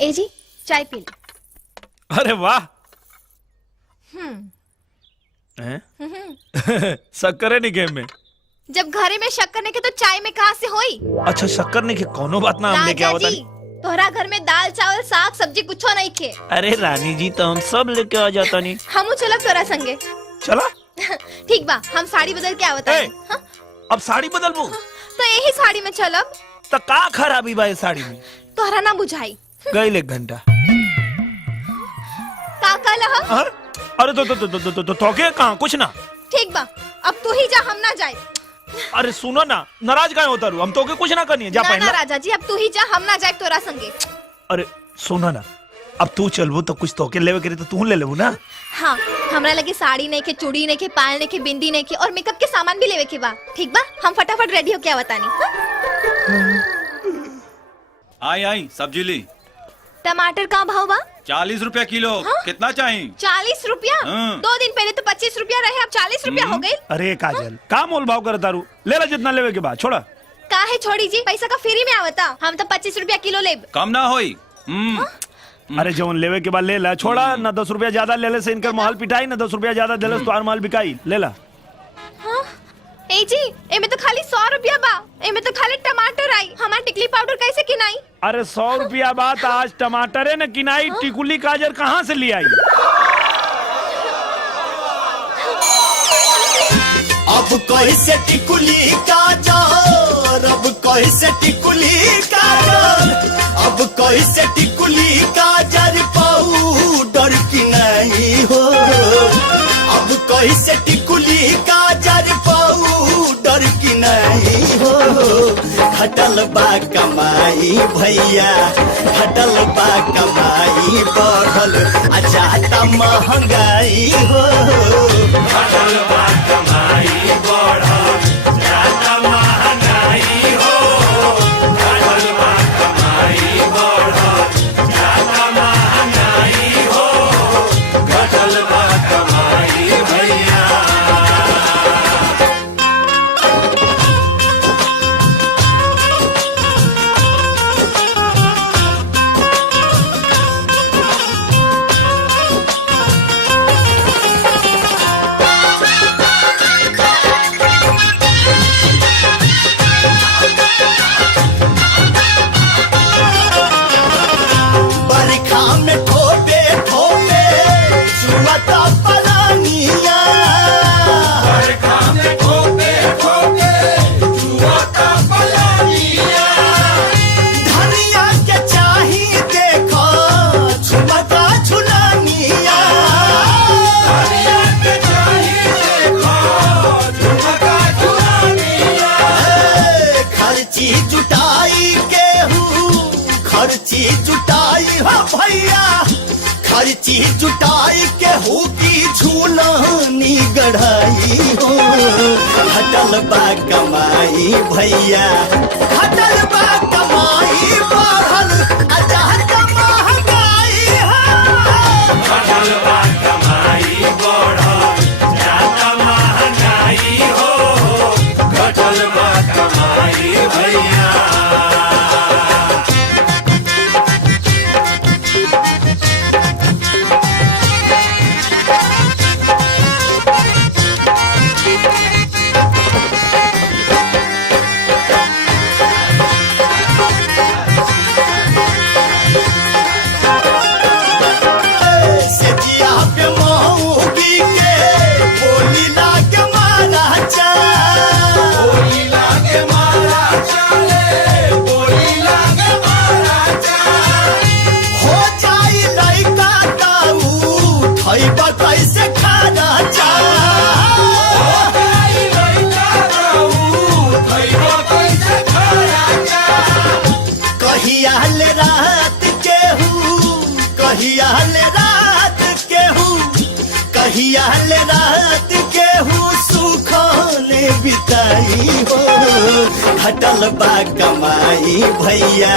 ए जी चाय P low. अरे वाह। शक्कर है नहीं गेम में। जब घरे में शक्कर नहीं के तो चाय में कहाँ से होई? अच्छा शक्कर नहीं के कोनो बात ना, हम लेके राजा आवता जी तोहरा घर में दाल चावल साग सब्जी कुछो नहीं खे। अरे रानी जी तो हम सब लेके आ जाता नहीं। हमू चलब तोरा संगे। चला ठीक बा, हम साड़ी बदल के आवता ए, अब साड़ी बदलबू तो यही साड़ी में चलब। तो का खराबी बा ये साड़ी में? तोहरा ना बुझाई। गई 1 घंटा। का कहला? अरे तो के कहाँ कुछ ना। ठीक बा, अब तू ही जा, हम ना जाए। अरे सुनो ना, नाराज काहे होता रू? हम तो के कुछ ना करनी है, जा ना पहन ना ला। राजा जी अब तू ही जा, हम ना जाए तोरा संगे। अरे सुनो ना, अब तू चलबू तो कुछ तो के लेवे करे तो तू ले लेबू ना। हाँ हमरा लगे साड़ी नहीं के, चूड़ी नहीं के, पायल नहीं के, बिंदी नहीं के और मेकअप के सामान भी लेवे के बा। ठीक बा, हम फटाफट रेडी होके आवतानी। आई आई सब्जी ली। टमाटर का भाव बा? 40 रुपया किलो। कितना चाहिए? 40 रुपया? हाँ। 2 दिन पहले तो 25 रुपया रहे, अब 40 रुपया हो गई। अरे काजल का मोल भाव कर तारू, ले ला जितना लेवे के बाद, छोड़ा। काहे छोड़ी जी, पैसा का फ्री में आवता, हम तो 25 रुपया किलो लेब। कम ना होई। अरे जवन लेवे के बाद ले ला, छोड़ा ना। 10 रुपया ज्यादा ले ले से इनकर महल पिटाई ना, 10 रुपया ज्यादा दे ले तो माल बिकाई, ले ला। ए जी एमे तो खाली 100 रुपया बा, एमे तो खाली टमाटर आई, हमार टिकली पाउडर कैसे किनाई? अरे 100 रुपया बात, आज टमाटरे न किनाई, टिकुली गाजर कहाँ से ले आई? अब कैसे टिकुली गाजर, अब कैसे टिकुली गाजर, अब कैसे टिकुली गाजर पाउडर किनाई हो, अब कैसे टिकुली गाजर पाउडर किनाई हो। घटल बा कमाई भैया, घटल बा कमाई, बढ़ल जाता महंगाई हो। घटल बा कमाई, बढ़ल जाता महंगाई हो। घटल बा कमाई, बढ़ल जाता महंगाई हो। घटल बा कमाई भैया। बरखा में ठोपे ठोपे चुआता पलानिया, बरखा में ठोपे ठोपे चुआता पलानिया। धनिया के चाही देखो झुमका झुलानिया, धनिया के चाही देखो झुमका झुलानिया। खर्ची जुटाई केहू, खर्ची जुटाई हो भैया, खर्ची जुटाई केहू की झूलानी गढ़ाई हो। घटल बा कमाई भैया, घटल बा कमाई, बढ़ल जाता महंगाई हो। घटल बा कमाई, बढ़ल जाता महंगाई हो। घटल बा कमाई भैया। सेजिया पे महूगी के बोली लागे मारा चा, बोली लागे मारा चाले, बोली लागे मारा चा। हो जाई लइका ताऊ खइबा कैसे खाना चा, हो जाई लइका ताऊ खइबा कैसे खाना चा। कहिया ले रात केहू, कहिया ले रात केहू, कहिया ले रात केहू सुखाने बिताई हो। घटल बा कमाई भैया,